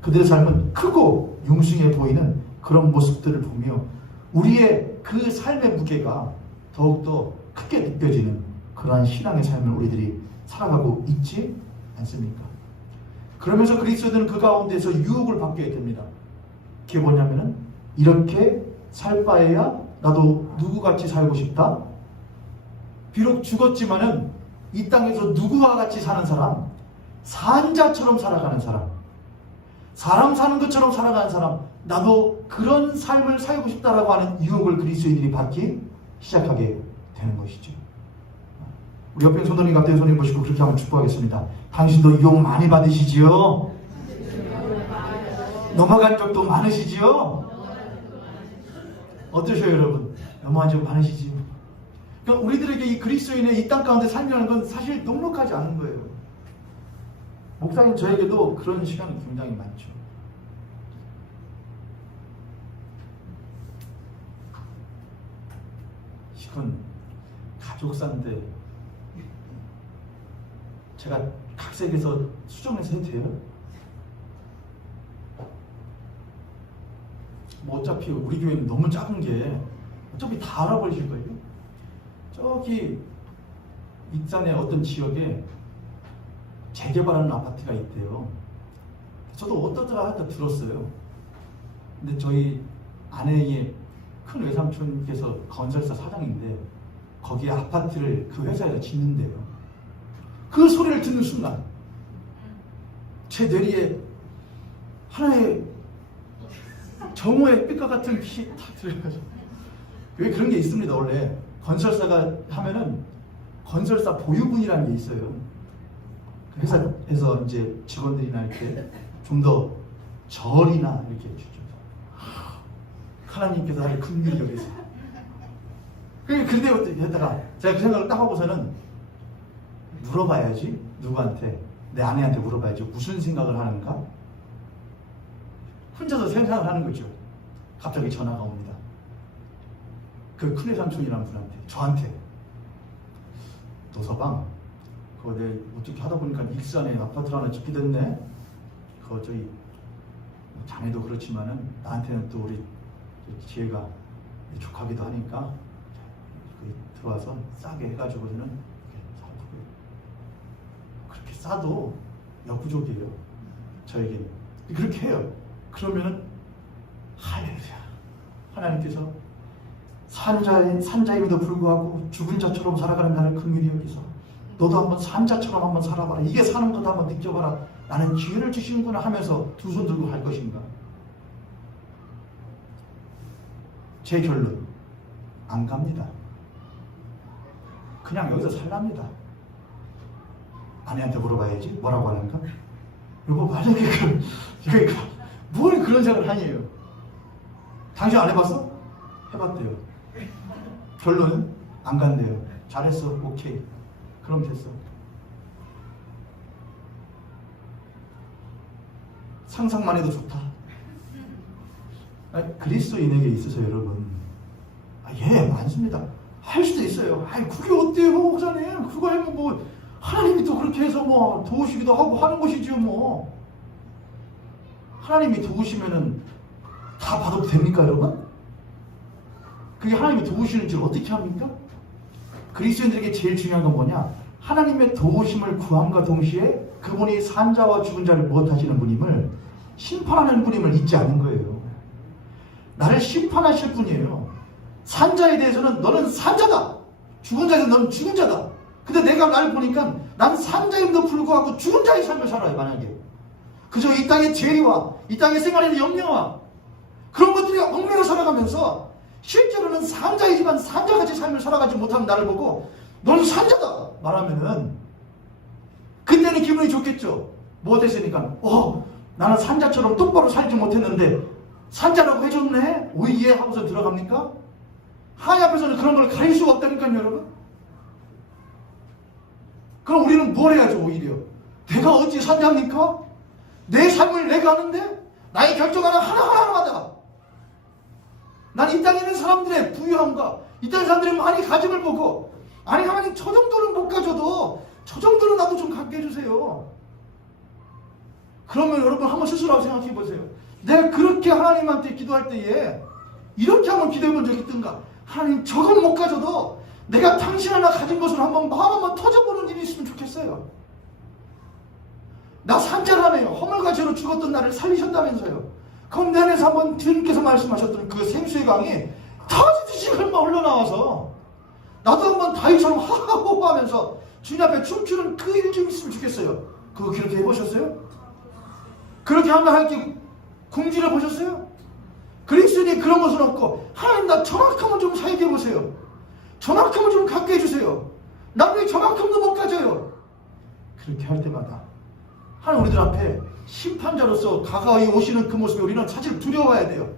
그들의 삶은 크고 융숭해 보이는 그런 모습들을 보며 우리의 그 삶의 무게가 더욱더 크게 느껴지는 그러한 신앙의 삶을 우리들이 살아가고 있지 않습니까? 그러면서 그리스도인은 그 가운데서 유혹을 받게 됩니다. 그게 뭐냐면은 이렇게 살 바에야 나도 누구같이 살고 싶다. 비록 죽었지만은 이 땅에서 누구와 같이 사는 사람, 산자처럼 살아가는 사람, 사람 사는 것처럼 살아가는 사람, 나도 그런 삶을 살고 싶다라고 하는 유혹을 그리스도인들이 받기 시작하게 되는 것이죠. 우리 옆에 손님 같은 손님 보시고 그렇게 한번 축복하겠습니다. 당신도 유혹 많이 받으시지요? 넘어간 적도 많으시지요? 어떠셔요, 여러분? 넘어간 적 많으시지요? 그러니까 우리들에게 이 그리스도인의 이 땅 가운데 삶이라는 건 사실 녹록하지 않은 거예요. 목사님 저에게도 그런 시간이 굉장히 많죠. 이건 가족사인데 제가 각색해서 수정해서 해도 돼요? 뭐 어차피 우리 교회는 너무 작은 게 어차피 다 알아버리실 거예요. 저기 익산의 어떤 지역에 재개발하는 아파트가 있대요. 저도 어떠더라 하다 들었어요. 근데 저희 아내의 큰 외삼촌께서 건설사 사장인데 거기에 아파트를 그 회사에서 짓는데요. 그 소리를 듣는 순간 제 뇌리에 하나의 정오의 빛과 같은 빛이 탁 들어가죠. 왜 그런 게 있습니다. 원래 건설사가 하면은 건설사 보유분이라는 게 있어요. 회사에서 이제 직원들이나 이렇게 좀 더 절이나 이렇게 주죠. 하나님께서 나를 긍휼히 여기세요. 근데 어떻게 했다가 제가 그 생각을 딱 하고서는 물어봐야지. 누구한테? 내 아내한테 물어봐야지. 무슨 생각을 하는가? 혼자서 생각을 하는 거죠. 갑자기 전화가 옵니다. 그 큰애삼촌이라는 분한테, 저한테. 노서방, 그거 내 어떻게 하다 보니까 익산에 아파트 하나 짓게 됐네. 그거 저기 자네도 그렇지만은 나한테는 또 우리 지혜가 조카기도 하니까 들어와서 싸게 해가지고는 그렇게 싸도 역부족이에요. 저에게는 그렇게 해요. 그러면은 할렐루야, 하나님께서 산자임에도 불구하고 죽은 자처럼 살아가는 나를 긍휼히 여기서 너도 한번 산자처럼 한번 살아봐라. 이게 사는 것도 한번 느껴봐라. 나는 기회를 주시는구나 하면서 두 손 들고 갈 것인가? 제 결론, 안 갑니다. 그냥 여기서 살랍니다. 아내한테 물어봐야지. 뭐라고 하는가? 여보, 만약에 그러니까 뭘 그런 생각을 하니에요. 당신 안 해봤어? 해봤대요. 결론은 안 간대요. 잘했어. 오케이. 그럼 됐어. 상상만 해도 좋다. 그리스도인에게 있어서 여러분, 예, 많습니다. 할 수도 있어요. 그게 어때요, 목사님? 그거 하면 뭐 하나님이 또 그렇게 해서 뭐 도우시기도 하고 하는 것이지요, 뭐. 하나님이 도우시면은 다 받아도 됩니까, 여러분? 그게 하나님이 도우시는 줄 어떻게 합니까? 그리스도인들에게 제일 중요한 건 뭐냐? 하나님의 도우심을 구함과 동시에 그분이 산자와 죽은 자를 무엇하시는 분임을, 심판하는 분임을 잊지 않는 거예요. 나를 심판하실 분이에요. 산자에 대해서는 너는 산자다. 죽은 자에서 너는 죽은 자다. 근데 내가 나를 보니까 난 산자임에도 불구하고 죽은 자의 삶을 살아요. 만약에 그저 이 땅의 죄와 이 땅의 생활의 염려와 그런 것들이 얽매여 살아가면서 실제로는 산자이지만 산자같이 삶을 살아가지 못하는 나를 보고 너는 산자다 말하면은 그때는 기분이 좋겠죠. 뭐 됐으니까 나는 산자처럼 똑바로 살지 못했는데 산자라고 해줬네? 오예 하고서 들어갑니까? 하나님 앞에서는 그런 걸 가릴 수가 없다니까요, 여러분. 그럼 우리는 뭘 해야죠, 오히려? 내가 어찌 산자입니까? 내 삶을 내가 하는데 나의 결정하는 하나하나마다 난 이 땅에 있는 사람들의 부유함과 이 땅의 사람들의 많이 가짐을 보고 하나님 저 정도는 못 가져도 저 정도는 나도 좀 갖게 해주세요. 그러면 여러분 한번 스스로 생각해 보세요. 내가 그렇게 하나님한테 기도할 때에 이렇게 한번 기도해 본 적이 있던가? 하나님 저건 못 가져도 내가 당신 하나 가진 것으로 한번 마음 한번 터져보는 일이 있으면 좋겠어요. 나 산자라네요. 허물과 죄로 죽었던 나를 살리셨다면서요. 그럼 내 안에서 한번 주님께서 말씀하셨던 그 생수의 강이 터지듯이 흘러 올라나와서 나도 한번 다윗처럼 하하호호 하면서 주님 앞에 춤추는 그 일 좀 있으면 좋겠어요. 그거 그렇게 해보셨어요? 그렇게 한번 할게 궁지를 보셨어요? 그리스도인이 그런 것은 없고 하나님 나 저만큼은 좀 살게 해보세요. 저만큼은 좀 갖게 해주세요. 나 왜 저만큼도 못 가져요? 그렇게 할 때마다 하나님 우리들 앞에 심판자로서 가까이 오시는 그 모습에 우리는 사실 두려워해야 돼요.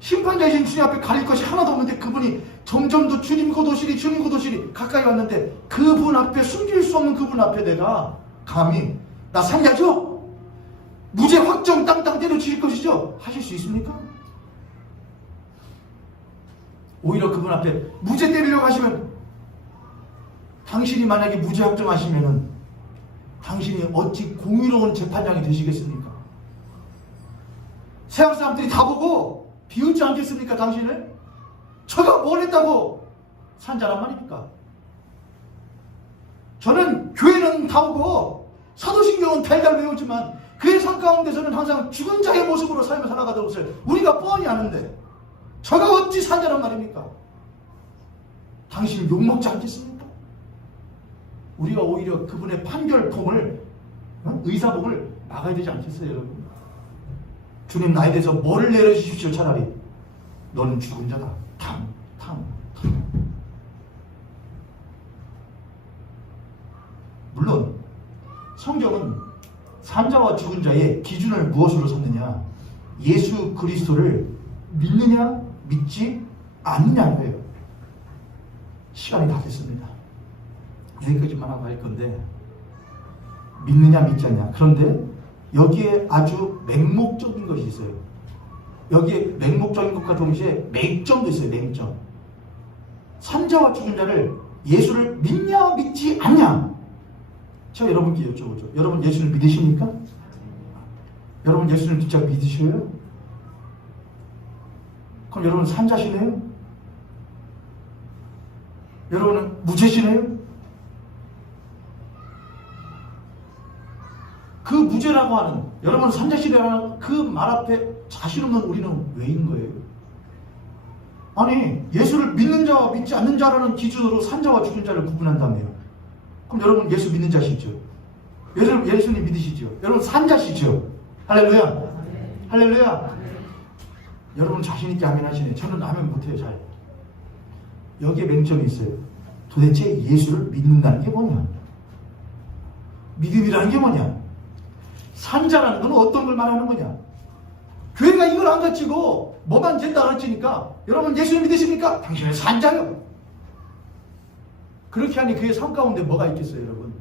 심판자이신 주님 앞에 가릴 것이 하나도 없는데 그분이 점점 더 주님 곧 오시리 가까이 왔는데 그분 앞에 숨길 수 없는 그분 앞에 내가 감히 나 산자죠? 무죄 확정 땅땅 때려주실 것이죠? 하실 수 있습니까? 오히려 그분 앞에 무죄 때리려고 하시면 당신이 만약에 무죄 확정하시면은 당신이 어찌 공의로운 재판장이 되시겠습니까? 세상 사람들이 다 보고 비웃지 않겠습니까? 당신을? 저가 뭘 했다고 산자란 말입니까? 저는 교회는 다 오고 사도신경은 달달 외우지만 그의 삶 가운데서는 항상 죽은 자의 모습으로 삶을 살아가던 것을 우리가 뻔히 아는데 저가 어찌 산자란 말입니까? 당신 욕먹지 않겠습니까? 우리가 오히려 그분의 판결봉을 의사봉을 막아야 되지 않겠어요, 여러분? 주님 나에 대해서 뭐를 내려주십시오. 차라리 너는 죽은 자다. 탕. 물론 성경은 산자와 죽은 자의 기준을 무엇으로 삼느냐? 예수 그리스도를 믿느냐 믿지 않느냐예요. 시간이 다 됐습니다. 여기까지만 하고 할 건데 믿느냐 믿지 않냐. 그런데 여기에 아주 맹목적인 것이 있어요. 여기에 맹목적인 것과 동시에 맹점도 있어요. 맹점. 산자와 죽은 자를 예수를 믿냐 믿지 않냐. 제가 여러분께 여쭤보죠. 여러분 예수를 믿으십니까? 여러분 예수를 진짜 믿으셔요? 그럼 여러분 산자시네요? 여러분은 무죄시네요? 그 무죄라고 하는, 여러분 산자시라는 그 말 앞에 자신 없는 우리는 왜인 거예요? 아니 예수를 믿는 자와 믿지 않는 자라는 기준으로 산자와 죽은 자를 구분한다며요. 그럼 여러분 예수 믿는 자시죠? 여러분 예수님 믿으시죠? 여러분 산자시죠? 할렐루야. 할렐루야. 여러분 자신있게 아멘 하시네. 저는 아멘 못해요. 잘. 여기에 맹점이 있어요. 도대체 예수를 믿는다는 게 뭐냐? 믿음이라는 게 뭐냐? 산자라는 건 어떤 걸 말하는 거냐? 교회가 이걸 안 가르치고 뭐만 된다 가르치니까 여러분 예수 믿으십니까? 당신은 산자요. 그렇게 하니 그의 삶 가운데 뭐가 있겠어요, 여러분?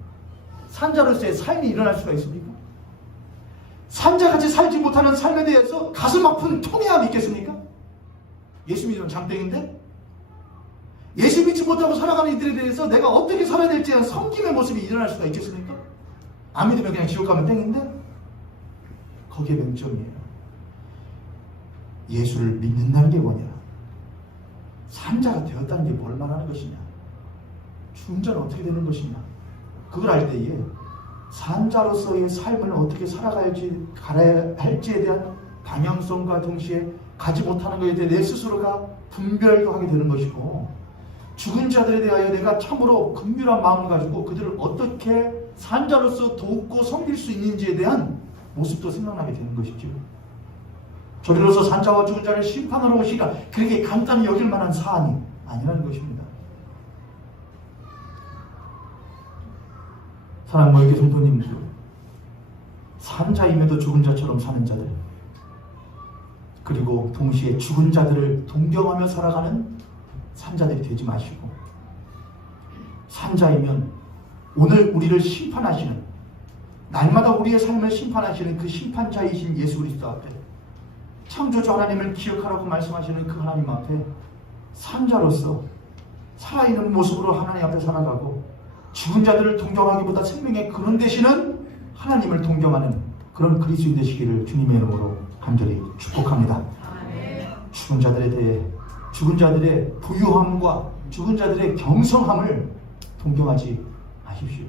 산자로서의 삶이 일어날 수가 있습니까? 산자같이 살지 못하는 삶에 대해서 가슴 아픈 통회함이 있겠습니까? 예수 믿으면 장땡인데? 예수 믿지 못하고 살아가는 이들에 대해서 내가 어떻게 살아야 될지 대한 섬김의 모습이 일어날 수가 있겠습니까? 안 믿으면 그냥 지옥 가면 땡인데? 거기에 맹점이에요. 예수를 믿는다는 게 뭐냐? 산자가 되었다는 게 뭘 말하는 것이냐? 죽은 자는 어떻게 되는 것이냐? 그걸 알 때에 산자로서의 삶을 어떻게 살아가야 할지에 대한 방향성과 동시에 가지 못하는 것에 대해 내 스스로가 분별도 하게 되는 것이고, 죽은 자들에 대하여 내가 참으로 긍휼한 마음을 가지고 그들을 어떻게 산자로서 돕고 섬길 수 있는지에 대한 모습도 생각나게 되는 것이죠. 저리로서 산자와 죽은 자를 심판하러 오시라, 그렇게 간단히 여길 만한 사안이 아니라는 것입니다. 사랑과 교회 성도님들, 산자임에도 죽은 자처럼 사는 자들, 그리고 동시에 죽은 자들을 동경하며 살아가는 산자들이 되지 마시고, 산자이면 오늘 우리를 심판하시는, 날마다 우리의 삶을 심판하시는 그 심판자이신 예수 그리스도 앞에, 창조주 하나님을 기억하라고 말씀하시는 그 하나님 앞에 산자로서 살아있는 모습으로 하나님 앞에 살아가고, 죽은 자들을 동경하기보다 생명의 근원 되시는 하나님을 동경하는 그런 그리스도인 되시기를 주님의 이름으로 간절히 축복합니다. 죽은 자들에 대해, 죽은 자들의 부유함과 죽은 자들의 경성함을 동경하지 마십시오.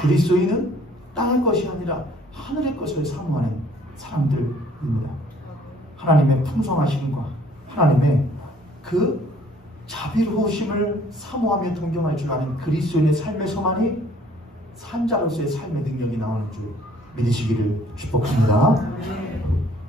그리스도인은 땅의 것이 아니라 하늘의 것을 사모하는 사람들입니다. 하나님의 풍성하심과 하나님의 그 자비로우심을 사모하며 동경할 줄 아는 그리스도인의 삶에서만이 산자로서의 삶의 능력이 나오는 줄 믿으시기를 축복합니다.